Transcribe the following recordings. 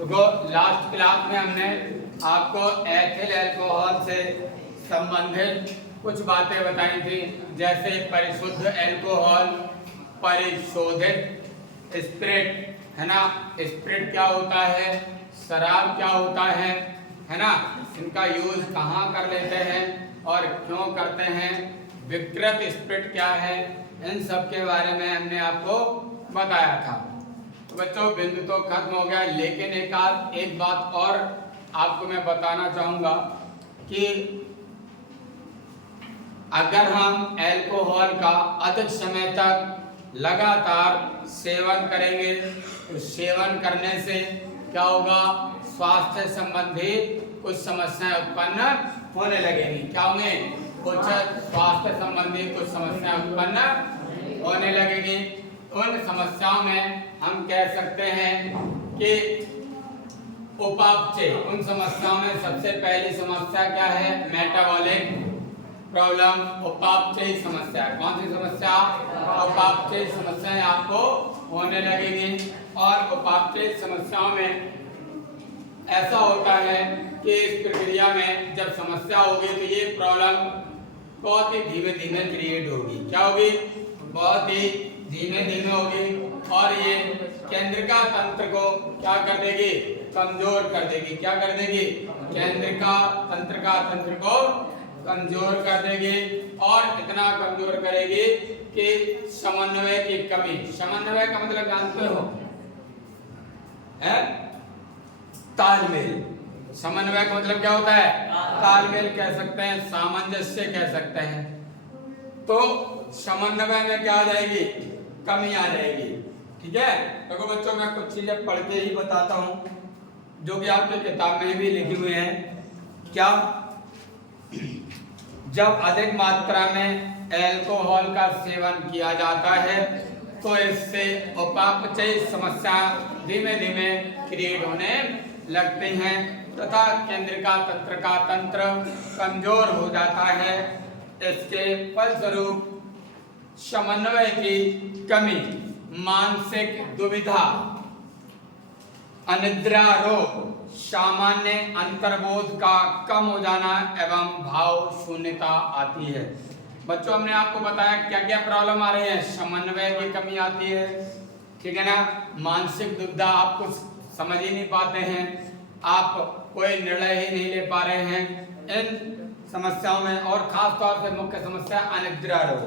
तो last class में हमने आपको एथिल अल्कोहल से संबंधित कुछ बातें बताई थी, जैसे परिशुद्ध अल्कोहल, परिशोधित स्पिरिट, है ना। स्पिरिट क्या होता है, शराब क्या होता है ना, इनका यूज कहाँ कर लेते हैं और क्यों करते हैं, विकृत स्पिरिट क्या है, इन सब के बारे में हमने आपको बताया था। तो बच्चों बिंदु तो खत्म हो गया, लेकिन एक बात और आपको मैं बताना चाहूँगा कि अगर हम अल्कोहल का अधिक समय तक लगातार सेवन करेंगे तो सेवन करने से क्या होगा, स्वास्थ्य संबंधी कुछ समस्याएं उत्पन्न होने लगेंगी। क्या होंगे, कुछ स्वास्थ्य संबंधी कुछ समस्याएं उत्पन्न होने लगेंगी। उन समस्याओं में हम कह सकते हैं कि उपापचय, उन समस्याओं में सबसे पहली समस्या क्या है, मेटाबॉलिक प्रॉब्लम, उपापचय समस्या। कौन सी समस्या, उपापचय समस्याएं आपको होने लगेंगी। और उपापचय समस्याओं में ऐसा होता है कि इस प्रक्रिया में जब समस्या होगी तो ये प्रॉब्लम बहुत ही धीमे धीमे क्रिएट होगी। क्या होगी, बहुत ही धीमे धीमे होगी और ये केंद्रिका तंत्र को क्या कर देगी, कमजोर कर देगी। क्या कर देगी, केंद्रिका तंत्र को कमजोर कर देगी और इतना कमजोर करेगी कि समन्वय की कमी। समन्वय का मतलब जानते हो, है तालमेल। समन्वय का मतलब क्या होता है, तालमेल कह सकते हैं, सामंजस्य कह सकते हैं। तो समन्वय में क्या आ जाएगी, कमी आ जाएगी। ठीक है, देखो बच्चों मैं कुछ चीजें पढ़ के ही बताता हूँ जो कि आपके किताब में भी लिखी हुई हैं। क्या, जब अधिक मात्रा में अल्कोहल का सेवन किया जाता है तो इससे उपापचय समस्या धीमे धीमे क्रिएट होने लगती हैं तथा केंद्रिका तंत्र का तंत्र कमजोर हो जाता है। इसके फलस्वरूप समन्वय की कमी, मानसिक दुविधा, अनिद्रा रोग, सामान्य अंतर्बोध का कम हो जाना एवं भाव शून्यता आती है। बच्चों हमने आपको बताया क्या क्या प्रॉब्लम आ रही है, समन्वय की कमी आती है, ठीक है ना, मानसिक दुविधा, आप कुछ समझ ही नहीं पाते हैं, आप कोई निर्णय ही नहीं ले पा रहे हैं इन समस्याओं में। और खास तौर से मुख्य समस्या अनिद्रा रोग,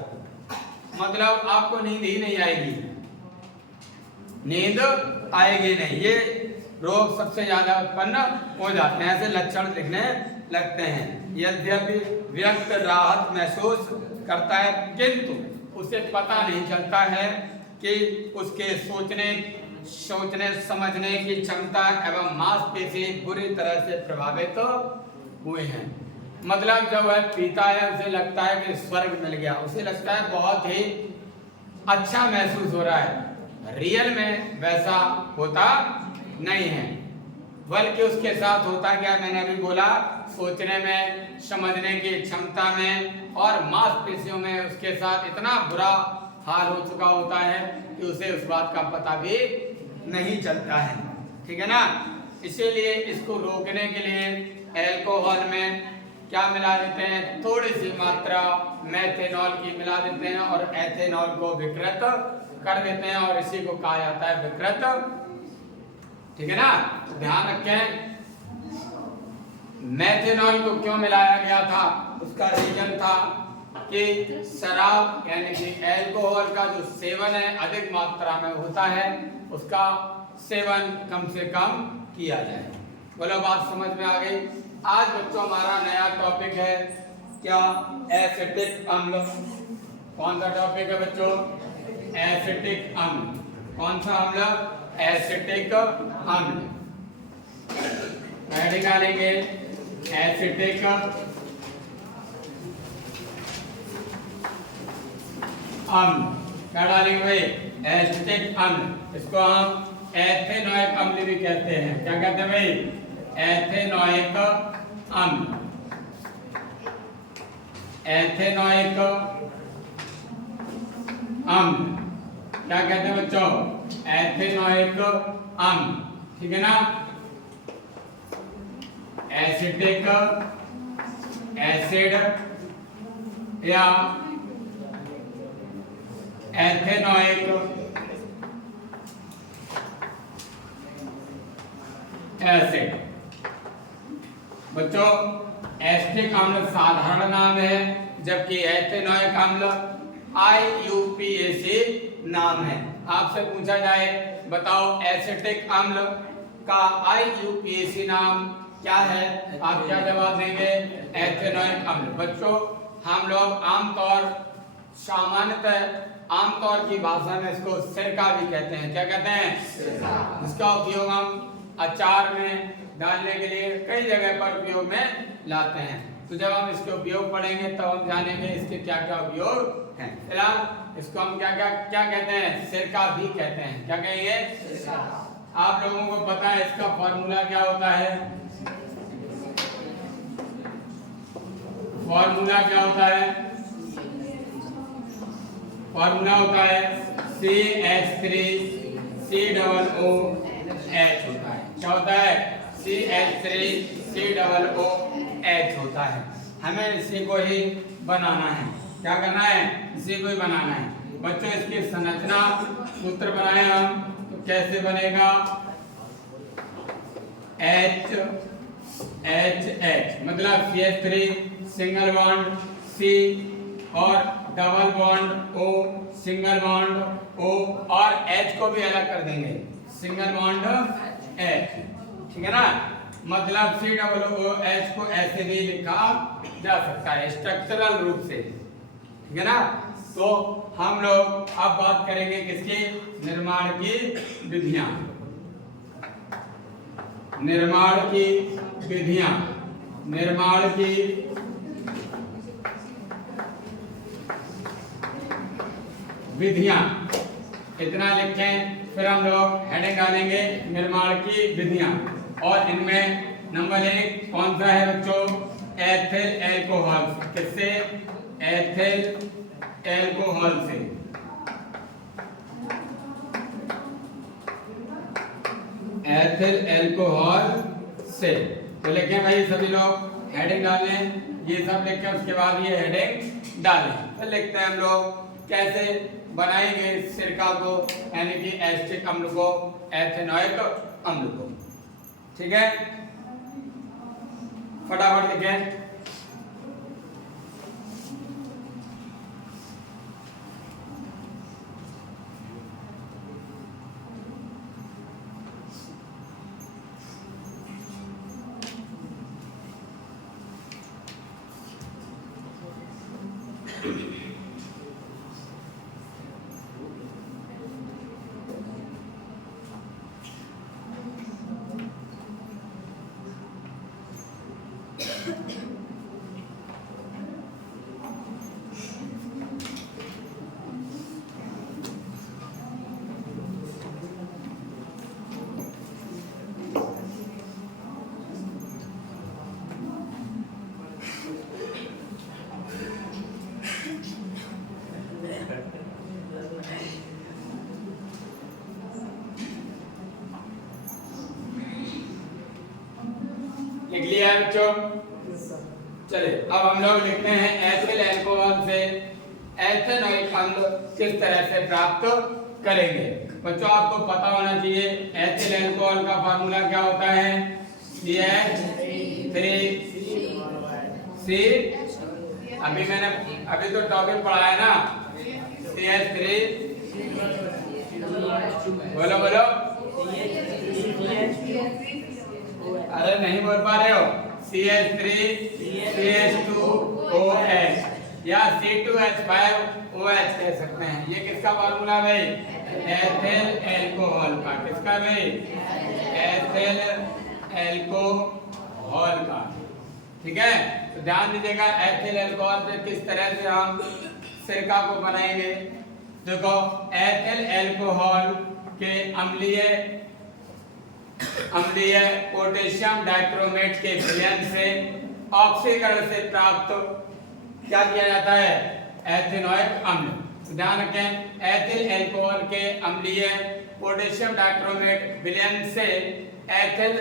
मतलब आपको नींद ही नहीं आएगी, नींद आएगी नहीं, ये रोग सबसे ज्यादा उत्पन्न हो जाते हैं, ऐसे लक्षण दिखने लगते हैं। यद्यपि व्यक्ति राहत महसूस करता है किंतु उसे पता नहीं चलता है कि उसके सोचने समझने की क्षमता एवं मांसपेशी बुरी तरह से प्रभावित हुए हैं। मतलब जब वह पीता है उसे लगता है कि स्वर्ग मिल गया, उसे लगता है बहुत ही अच्छा महसूस हो रहा है। रियल में वैसा होता नहीं है, बल्कि उसके साथ होता क्या, मैंने अभी बोला, सोचने में, समझने की क्षमता में और मांसपेशियों में उसके साथ इतना बुरा हाल हो चुका होता है कि उसे उस बात का पता भी नहीं चलता है। ठीक है ना, इसीलिए इसको रोकने के लिए अल्कोहल में क्या मिला देते हैं, थोड़ी सी मात्रा मेथेनॉल की मिला देते हैं और एथेनॉल को विकृत कर देते हैं और इसी को कहा जाता है विकृत। ठीक है ना, तो ध्यान रखें मेथेनॉल को क्यों मिलाया गया था, उसका रीजन था कि शराब यानी कि अल्कोहल का जो सेवन है अधिक मात्रा में होता है, उसका सेवन कम से कम किया जाए। बोलो बात समझ में आ गई। आज बच्चों हमारा नया टॉपिक है क्या, एसिटिक अम्ल। कौन सा टॉपिक है बच्चों, एसिटिक अम्ल। कौन सा अम्ल, एसिटिक अम्ल। निकालेंगे एसिटिक अम्ल, क्या डालेंगे भाई, एसिटिक अम्ल। इसको हम एथेनॉइक अम्ल भी कहते हैं। क्या कहते हैं भाई, एथेनॉइक अम्ल। एथेनॉइक अम्ल क्या कहते हैं बच्चों, एथेनॉइक अम्ल। ठीक है ना, एसिटिक एसिड या एथेनोइक एसिड। बच्चों एसिटिक अम्ल साधारण नाम है, जबकि एथेनोइक अम्ल IUPAC नाम है। आपसे पूछा जाए बताओ एसिटिक अम्ल का IUPAC नाम क्या है, आप क्या जवाब देंगे? एथेनोइक अम्ल। बच्चों हम लोग सामान्यतः आमतौर की भाषा में इसको सिरका भी कहते हैं। क्या कहते हैं? सिरका। इसका उपयोग हम अचार में डालने के लिए कई जगह पर उपयोग में लाते हैं। तो जब हम इसके उपयोग पढ़ेंगे तब हम जानेंगे इसके क्या क्या उपयोग हैं। फिलहाल इसको हम क्या कहते हैं? सिरका भी कहते हैं। क्या कहेंगे? सिरका। आप लोगों को पता है इसका फॉर्मूला क्या होता है? फॉर्मूला क्या होता है? फॉर्मूला होता है CH3COOH होता है। क्या होता है? CH3COOH होता है। हमें इसी को ही बनाना है। क्या करना है? इसी को ही बनाना है। बच्चों इसकी संरचना सूत्र बनाए हम तो कैसे बनेगा? HH मतलब CH3 सिंगल बॉन्ड C और double bond O, single bond O और H को भी अलग कर देंगे, सिंगल बॉन्ड H। ठीक है ना? मतलब COOH को ऐसे भी लिखा जा सकता है स्ट्रक्चरल रूप से। ठीक है ना? तो हम लोग अब बात करेंगे किसकी? निर्माण की विधियां। निर्माण की विधियां इतना लिखें, फिर हम लोग हेडिंग डालेंगे निर्माण की विधियां। और इनमें नंबर 1 कौन सा है बच्चों? Ethyl alcohol. किससे? एथिल एल्कोहल से। एथिल एल्कोहल से। तो लिखें भाई सभी लोग, हेडिंग डालें, ये सब लिखें, उसके बाद ये हेडिंग डालें। फिर लिखते हैं हम लोग कैसे बनाएंगे सिरका को, यानी कि एसिटिक अम्ल को, एथेनोइक अम्ल को। ठीक है, फटाफट लिखें। लिख लिया है बच्चों? चले अब हम लोग लिखते हैं एथिल अल्कोहल से एथेनोइक अम्ल किस तरह से प्राप्त करेंगे। बच्चों आपको पता होना चाहिए एथिल अल्कोहल का फार्मूला क्या होता है? CH3C। अभी तो टॉपिक पढ़ा है ना, CH3। बोलो बोलो, अरे नहीं बोल पा रहे हो? CH3CH2OH या C2H5OH कह सकते हैं। ये किसका फार्मूला भाई? एथिल एल्कोहल का। किसका भाई? एथिल एल्कोहल का। ठीक है, तो ध्यान दीजिएगा एथिल एल्कोहल से किस तरह से हम सिरका को बनाएंगे। देखो एथिल एल्कोहल के अम्लीय पोटेशियम डाइक्रोमेट के विलयन से ऑक्सीकरण से प्राप्त क्या किया जाता है? एथेनोइक अम्ल। ध्यान रखें एथिल एल्कोहल के अम्लीय पोटेशियम डाइक्रोमेट विलयन से एथिल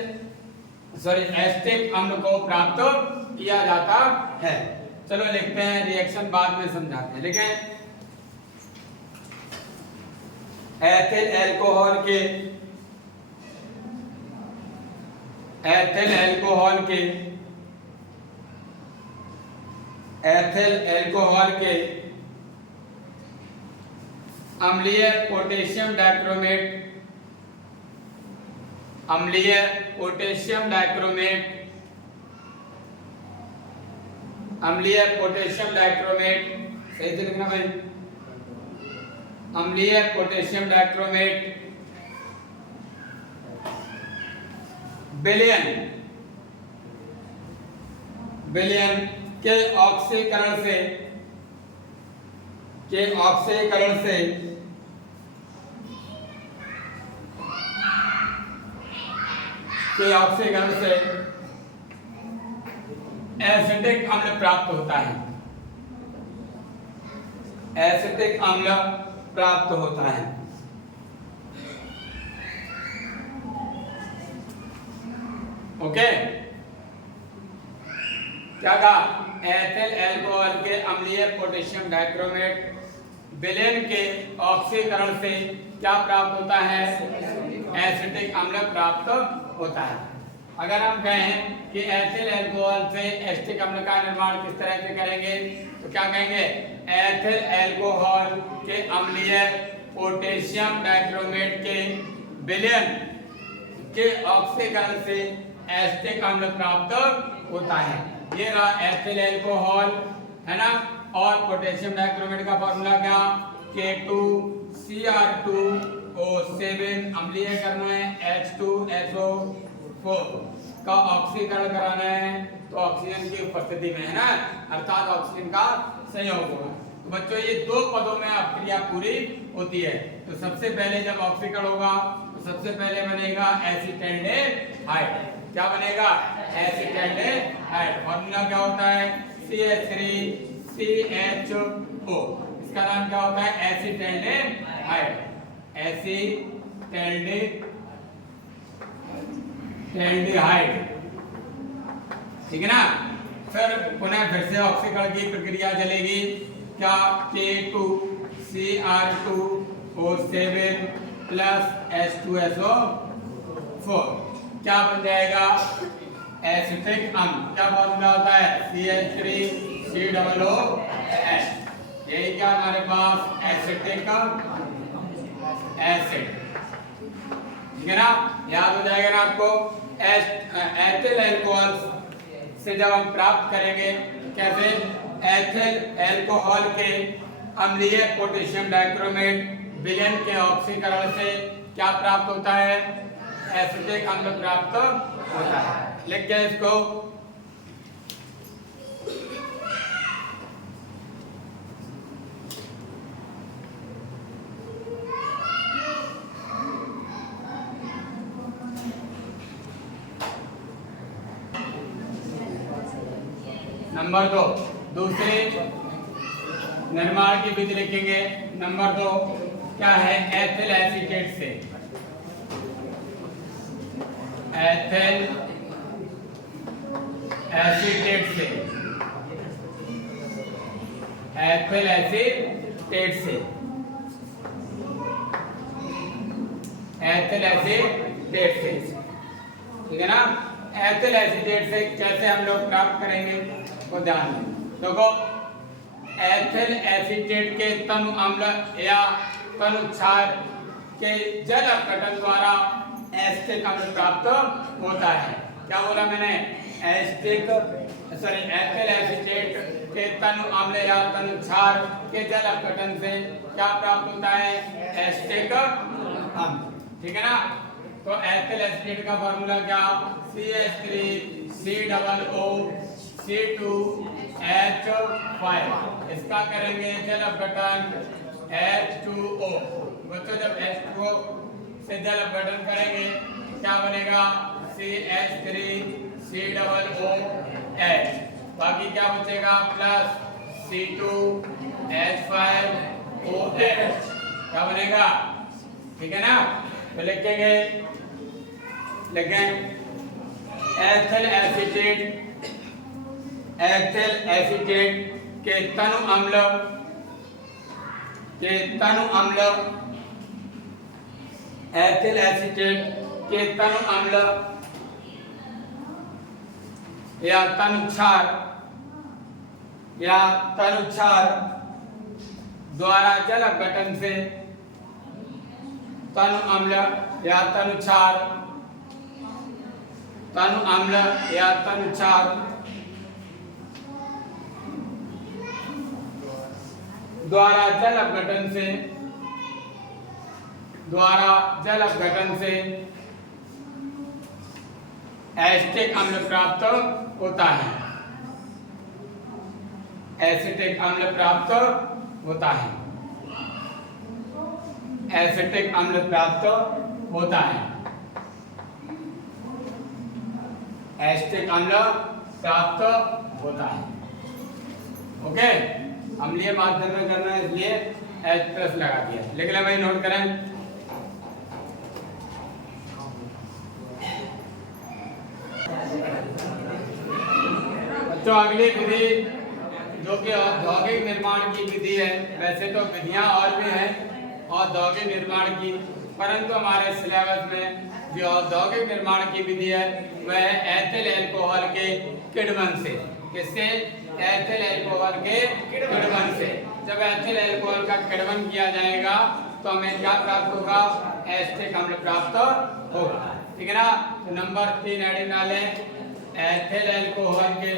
सॉरी एसिटिक अम्ल को प्राप्त किया जाता है। चलो लिखते हैं, रिएक्शन बाद में समझाते हैं। लेकिन एथिल अल्कोहल के अम्लीय पोटेशियम डाइक्रोमेट सही से लिखना भाई, अम्लीय पोटेशियम डाइक्रोमेट विलयन के ऑक्सीकरण से एसिटिक अम्ल प्राप्त होता है। एसिटिक अम्ल प्राप्त होता है। ओके, क्या कहा? एथिल अल्कोहल के अम्लीय पोटेशियम डाइक्रोमेट विलयन के ऑक्सीकरण से क्या प्राप्त होता है? एसिटिक अम्ल प्राप्त होता है। अगर हम कहें कि एथिल अल्कोहल से एसिटिक अम्ल का निर्माण किस तरह से करेंगे तो क्या कहेंगे? एथिल अल्कोहल के अम्लीय पोटेशियम डाइक्रोमेट के विलयन के ऑक्सीकरण से एसिटिक अम्ल प्राप्त होता है। ये रहा एथिल अल्कोहल, है ना, और पोटेशियम डाइक्रोमेट का फॉर्मूला क्या? K2Cr2O7 अम्लीय करना है, H2SO4 का ऑक्सीकरण कराना है, तो ऑक्सीजन की उपस्थिति में, है ना, अर्थात ऑक्सीजन का संयोग होगा। तो बच्चों ये दो पदों में अपक्रिया पूरी होती है। तो सबसे पहले जब ऑक्सीकरण होगा तो सबसे पहले बनेगा एसिटाल्डेहाइड। क्या बनेगा? एसिटाल्डेहाइड। फॉर्मूला क्या होता है? CH3CHO। इसका नाम क्या होता है? एसिटाल्डेहाइड। एसिटाल्डेहाइड, ठीक है ना। फिर फिर से ऑक्सीकरण की प्रक्रिया चलेगी। क्या? K2Cr2O7 प्लस H2SO4 क्या बन जाएगा? एसिटिक अम्ल। क्या फॉर्मूला होता है? CH3COOH। यही क्या हमारे पास? एसिटिक एसिड, ठीक है ना। याद हो जाएगा ना आपको। एथिल अल्कोहल से जब हम प्राप्त करेंगे, कैसे? एथिल अल्कोहल के अम्लीय पोटेशियम डाइक्रोमेट विलयन के ऑक्सीकरण से क्या प्राप्त होता है? एसिटिक अम्ल प्राप्त होता है। लिख के इसको। नंबर 2, दूसरे निर्माण की विधि लिखेंगे। नंबर 2 क्या है? एथिल एसीटेट से। एथिल एसीटेट से। एथिल एसीटेट से। एथिल एसीटेट से, ठीक है ना। एथिल एसीटेट से कैसे हम लोग प्राप्त करेंगे वो ध्यान दें। देखो, एथिल एसीटेट के तनु अम्ल या तनु क्षार के जल अपघटन द्वारा एसिटिक अम्ल प्राप्त होता है। क्या बोला मैंने? एथिल एसीटेट के तनु अम्ल या तनु क्षार के जल अपघटन से क्या प्राप्त होता है? एसिटिक अम्ल, ठीक है ना। तो एथिल एसीटेट का फॉर्मूला क्या? CH3COOC2H5। इसका करेंगे जल अपघटन H2O। बच्चों जब H2O से जल अपघटन करेंगे क्या बनेगा? CH3COOH। बाकी क्या बचेगा? Plus C2H5OH। क्या बनेगा? ठीक है ना। तो लिखेंगे एथिल एसीटेट के तनु अम्ल एथिल एसीटेट के तनु अम्ल या तनुक्षार द्वारा जल अपघटन से तनु अम्ल या तनुक्षार द्वारा जल अपघटन से एसिटिक अम्ल प्राप्त होता है। एसिटिक अम्ल प्राप्त होता है। ओके, अम्लीय माध्यम में करना है इसलिए H+ लगा दिया। लिख ले भाई, नोट करें। तो अगली विधि जो कि औद्योगिक निर्माण की विधि है, वैसे तो विधियां और भी हैं औद्योगिक निर्माण की, परंतु हमारे सिलेबस में जो औद्योगिक निर्माण की विधि है वह है एथिल अल्कोहल के किण्वन से। किससे? एथिल अल्कोहल के किण्वन से। जब एथिल अल्कोहल का किण्वन किया जाएगा तो हमें क्या प्राप्त होगा? एसिटिक अम्ल प्राप्त होगा। ठीक है ना? तो नंबर 3 हेडिंग डाले, एथिल अल्कोहल के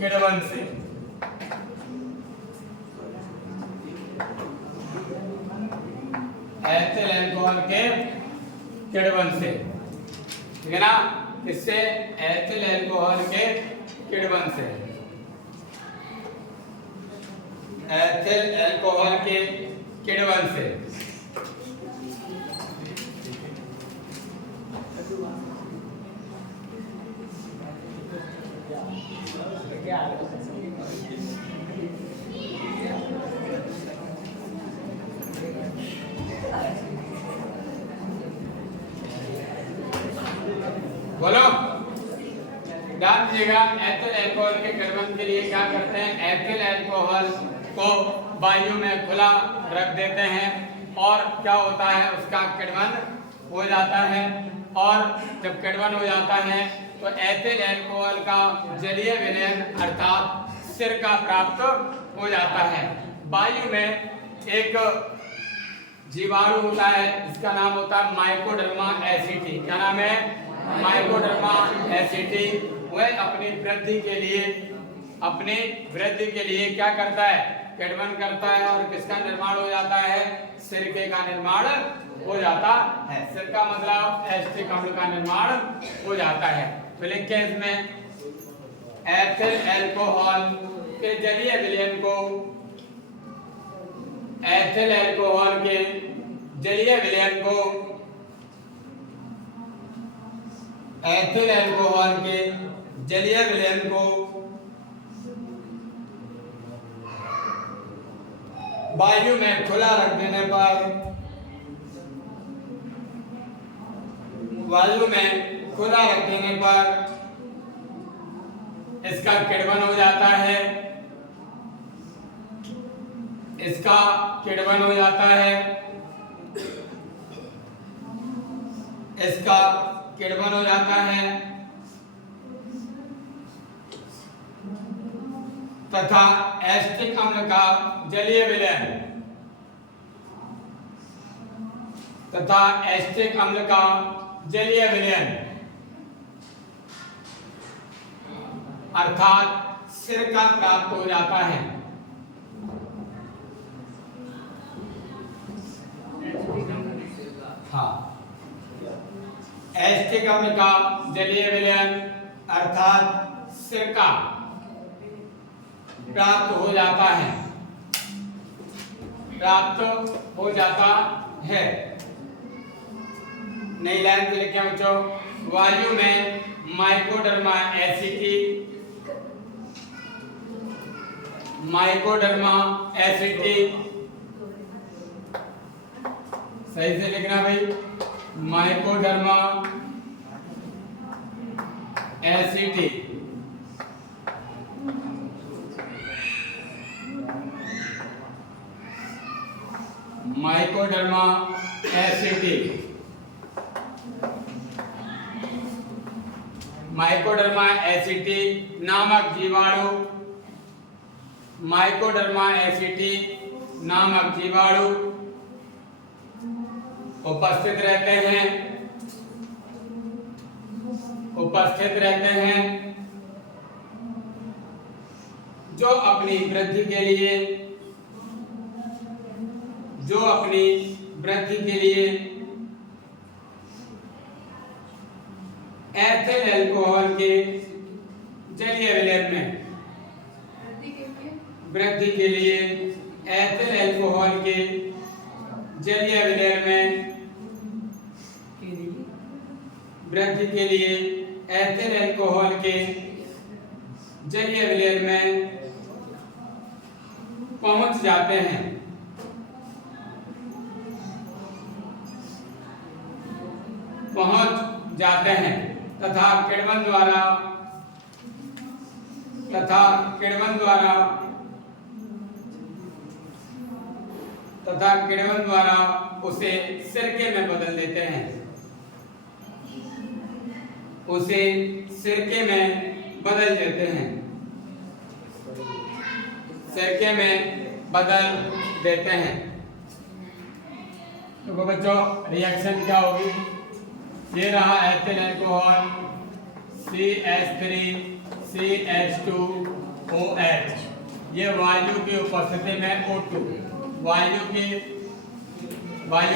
किण्वन से। एथिल अल्कोहल के किण्वन से। ठीक है ना? इससे एथिल अल्कोहल के किण्वन से। एथिल अल्कोहल के किण्वन से। बोलो, ध्यान दीजिएगा। एथिल अल्कोहल के किण्वन के लिए क्या करते हैं? एथिल अल्कोहल को वायु में खुला रख देते हैं और क्या होता है? उसका किण्वन हो जाता है। और जब किण्वन हो जाता है तो एथिल अल्कोहल का जलीय विलयन अर्थात सिरका प्राप्त हो जाता है। वायु में एक जीवाणु होता है, इसका नाम होता है माइकोडर्मा एसिटी। क्या नाम है? माइकोडर्मा एसिटी। वह अपनी वृद्धि के लिए क्या करता है? किण्वन करता है और किसका निर्माण हो जाता है? सिरके का निर्माण हो जाता है। सिरका मतलब एसिटिक अम्ल का निर्माण हो जाता है। तो लिखिए इसमें एथिल अल्कोहल के जलीय विलयन को एथिल अल्कोहल के जलीय विलयन को वायु में खुला रख देने पर इसका किण्वन हो जाता है। तथा एसिटिक अम्ल का जलीय विलयन अर्थात सिरका प्राप्त हो जाता है। हाँ, एसिटिक अम्ल का जलीय विलयन अर्थात सिरका प्राप्त हो जाता है। नई लाइन पे लिखे बच्चों, वायु में माइकोडर्मा एसिटी माइकोडर्मा एसिटी, सही से लिखना भाई, माइकोडर्मा एसिटी। माइकोडर्मा एसिटी, माइकोडर्मा एसिटी नामक जीवाणु, माइकोडर्मा एसिटी नामक जीवाणु उपस्थित रहते हैं, जो अपनी वृद्धि के लिए एथिल अल्कोहल के जलीय विलयन में, वृद्धि के लिए एथिल अल्कोहल के जलीय विलयन में, वृद्धि के लिए एथिल अल्कोहल के जलीय विलयन में पहुंच जाते हैं। तथा किण्वन द्वारा उसे सिरके में बदल देते हैं, सिरके में बदल देते हैं। तो बच्चों रिएक्शन क्या होगी? ये रहा एथिल अल्कोहल CH3 CH2OH, ये वायु की उपस्थिति में O2, वायु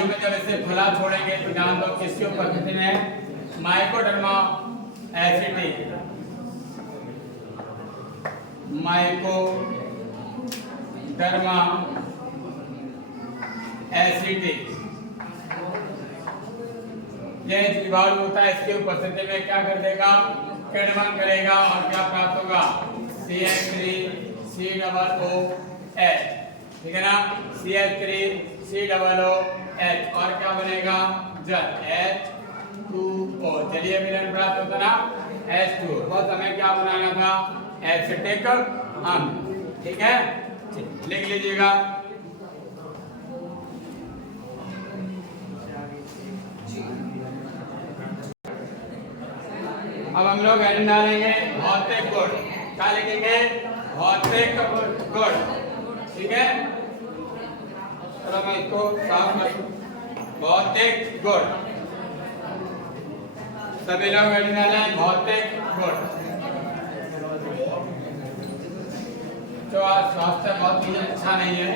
में जब इसे खुला छोड़ेंगे तो ध्यान दो किसकी उपस्थिति में? माइकोडर्मा एसिटी, माइकोडर्मा एसिटी, यह जीवाणु होता है, इसकी उपस्थिति में क्या कर देगा? किण्वन करेगा और क्या प्राप्त होगा? CH3COOH, ठीक है ना? CH3COOH और क्या बनेगा? जल H2O, जलीय विलयन प्राप्त होता ना H2O, बस हमें क्या बनाना था? एसिटिक अम्ल, ठीक है? लिख लीजिएगा। अब हम लोग एन डालेंगे भौतिक गुण, क्या लिखेंगे? भौतिक गुण, ठीक है? चलो मैं इसको साफ कर दूं। भौतिक गुण, सभी लोग एन डालें भौतिक गुण। तो आज स्वास्थ्य बहुत ही अच्छा नहीं है,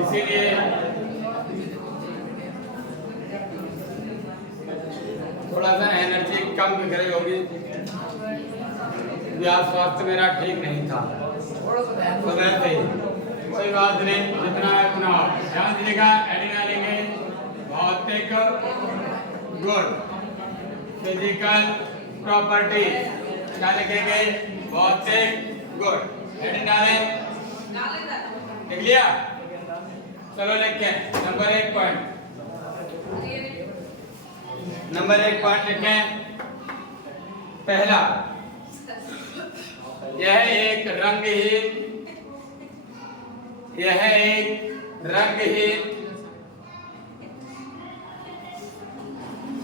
इसीलिए थोड़ा सा एनर्जी कम दिख रही होगी। आज स्वास्थ्य मेरा ठीक नहीं था, तो वैसे ही कोई बात नहीं, जितना है उतना ध्यान दीजिएगा। एडिना लेंगे भौतिक गुण, फिजिकल प्रॉपर्टी, क्या लिखेंगे? भौतिक गुण। एडिना लें, लिख लिया? चलो लिखें नंबर 1 पॉइंट, लिखें। पहला, यह एक रंगहीन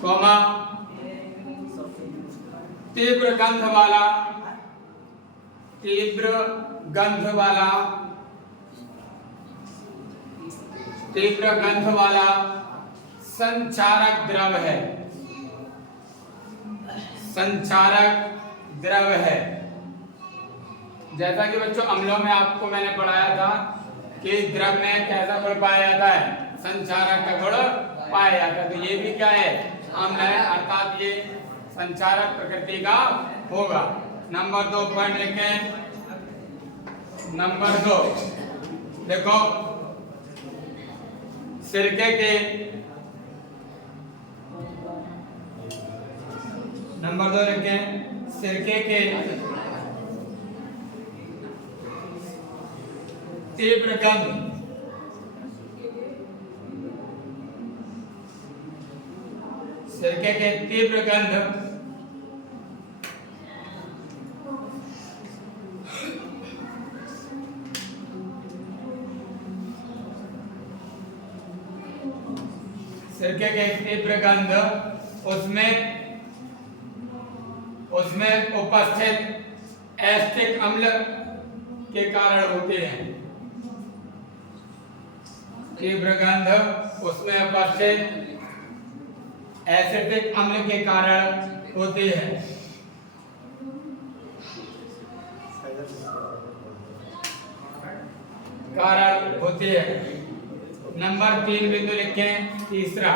कोमा तीव्र गंध वाला संचारक द्रव है। जैसा कि बच्चों अम्लों में आपको मैंने पढ़ाया था कि द्रव में कैसा गुण पाया जाता है? संचारक का गुण पाया जाता है। तो ये भी क्या है? अम्ल है, अर्थात ये संचारक प्रकृति का होगा। नंबर 2 पॉइंट लिखें। नंबर 2 देखो, सिरके के नंबर 2 लिखें, सिरके के तीव्र गंध, सिरके के तीव्र गंध, सिरके के तीव्र गंध उसमें उपस्थित एसिटिक अम्ल के कारण होते हैं। तीव्र गंध उसमें उपस्थित एसिटिक अम्ल के कारण होती है। नंबर 3 बिंदु लिखें। तीसरा,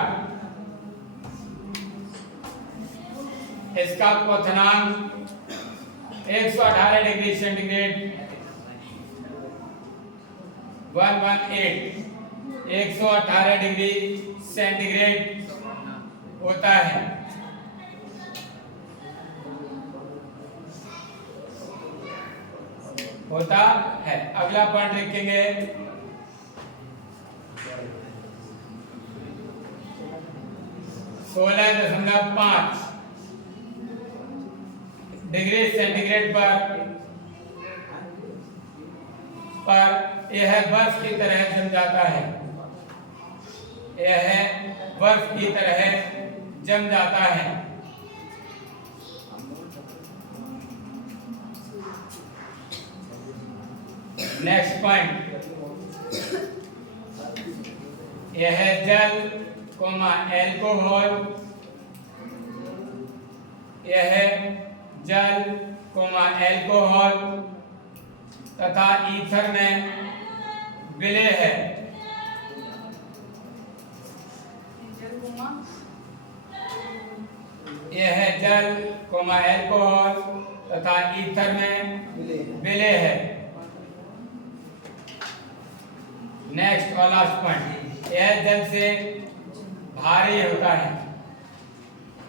इसका क्वथनांक 118 डिग्री सेंटीग्रेड 118 डिग्री सेंटीग्रेड होता है। अगला पॉइंट लिखेंगे, सोलह 16.5 डिग्री सेंटीग्रेड पर यह बर्फ की तरह जम जाता है। नेक्स्ट पॉइंट, यह जल एल्कोहल तथा ईथर में विलय है। यह जल एल्कोहल तथा ईथर में विलय है। नेक्स्ट और लास्ट पॉइंट, यह जल से भारी होता है।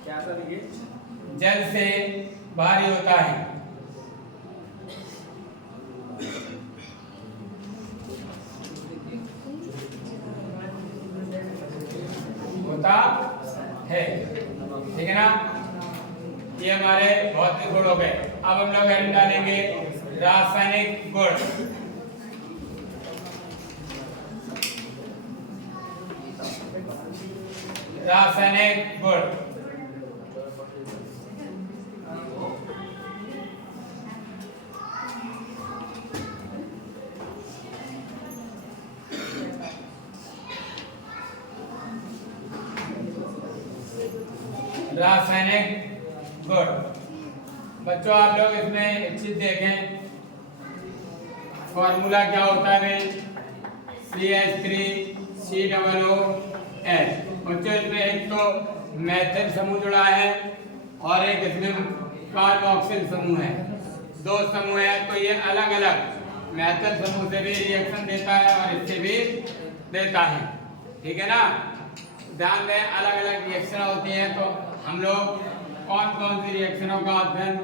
क्या सर? ये जल से भारी होता है। ठीक है ना? ये हमारे भौतिक गुण हो गए। अब हम लोग हेडिंग डालेंगे रासायनिक गुण। रासायनिक गुण, रासायनिक गुण। बच्चों आप लोग इसमें एक चीज देखें, फॉर्मूला क्या होता है? CH3COOH। बच्चों इसमें एक तो मेथिल समूह जुड़ा है और एक इसमें कार्बोक्सिल समूह है। दो समूह है, तो ये अलग अलग मेथिल समूह से भी रिएक्शन देता है और इससे भी देता है। ठीक है ना? ध्यान दें, अलग अलग रिएक्शन होती हैं, तो हम लोग कौन कौन सी रिएक्शनों का अध्ययन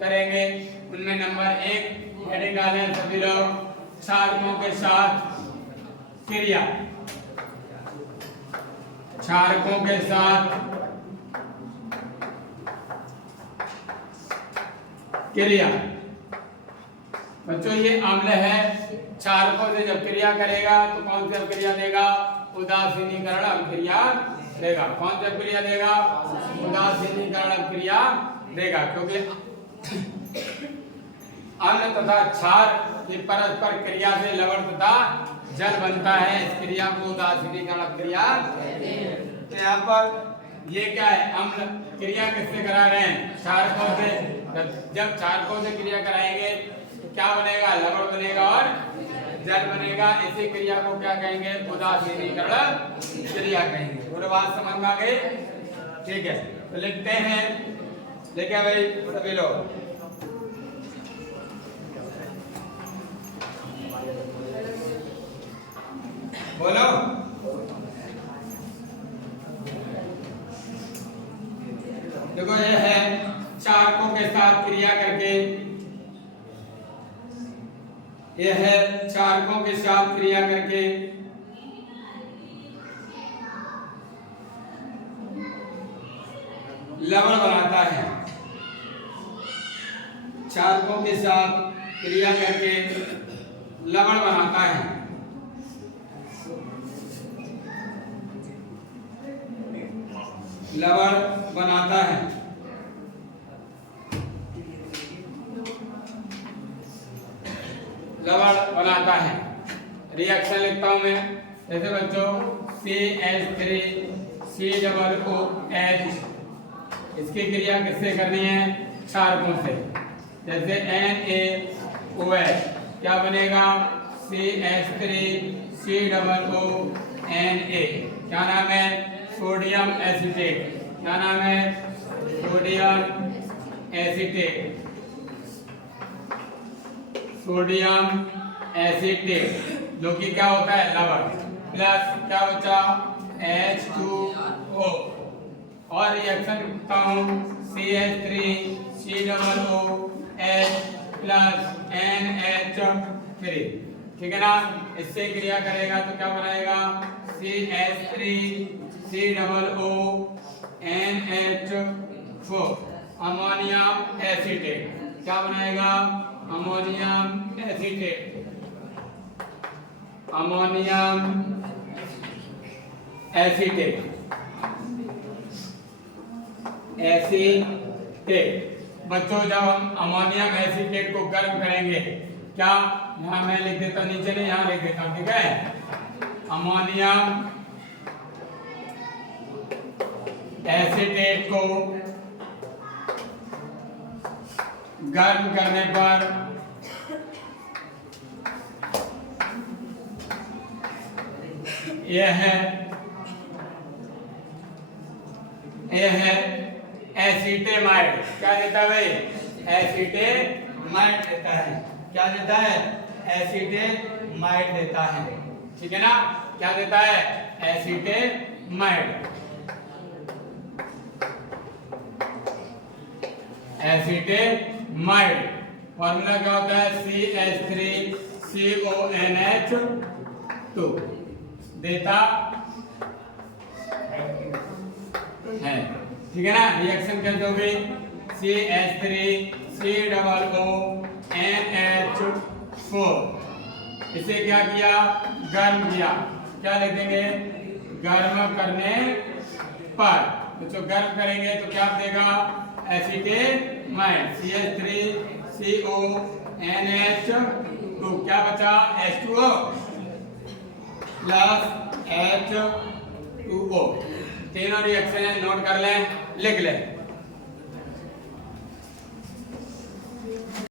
करेंगे। उनमें नंबर 1 हेडिंग डालें सभी लोग, क्षारकों के साथ क्रिया। क्षारकों के साथ क्रिया। बच्चों ये अम्ल है, क्षारकों से जब क्रिया करेगा तो कौन सी अभिक्रिया देगा? उदासीनीकरण अभिक्रिया देगा। कौन सी अभिक्रिया देगा? उदासीनीकरण अभिक्रिया देगा, क्योंकि अम्ल तथा क्षार की परस्पर क्रिया से लवण तथा जल बनता है। इस क्रिया को उदासीनीकरण अभिक्रिया। तो यहाँ पर ये क्या है? अम्ल क्रिया किससे करा रहे हैं? क्षारकों से। जब क्षारकों से क्रिया कराएंगे तो क्या बनेगा? लवण बनेगा और जल बनेगा। इसी क्रिया को क्या कहेंगे? उदासीनीकरण क्रिया कहेंगे। बोलो, बात समझ में आ गई? ठीक है, तो लिखते हैं। लिखे भाई सभी लोग। बोलो, देखो ये है क्षारकों के साथ क्रिया करके यह है क्षारकों के साथ क्रिया करके लवण बनाता है। क्षारकों के साथ क्रिया करके लवण बनाता है। लवण बनाता है। लवण बनाता है। रिएक्शन लिखता हूं मैं, जैसे बच्चों CH3COOH, इसकी क्रिया किससे करनी है? क्षारकों से। जैसे NaOH क्या बनेगा? CH3COONA। क्या नाम है? Sodium acetate. क्या नाम है? Sodium acetate. सोडियम एसीटेट जो कि क्या होता है? लवण। प्लस क्या बचा? H2O। और रिएक्शन लिखता हूं CH3COOH प्लस NH3। ठीक है ना? इससे क्रिया करेगा तो क्या बनाएगा? CH3COONH4 ammonium acetate. क्या बनाएगा? Ammonium acetate. Ammonium acetate. Acetate बच्चों, जब हम अमोनियम एसीटेट को गर्म करेंगे, क्या यहां मैं लिख देता हूं, नीचे नहीं यहां लिख देता हूं, ठीक है? अमोनियम एसीटेट को गर्म करने पर यह है एसीटेमाइड। क्या देता है भाई? एसीटेमाइड देता है। क्या देता है? एसीटेमाइड देता है। ठीक है ना? क्या देता है? एसीटेमाइड। एसीटेमाइड फॉर्मूला क्या होता है? CH3CONH2 देता है। ठीक है ना? रिएक्शन कैसे होगी? CH3COONH4 इसे क्या किया? गर्म किया। क्या लिख देंगे? गर्म करने पर। तो जो गर्म करेंगे तो क्या देगा? एसीटेमाइड। CH3CONH2 क्या बचा? H2O plus H2O। तीनों रिएक्शन नोट कर लें, लिख लें।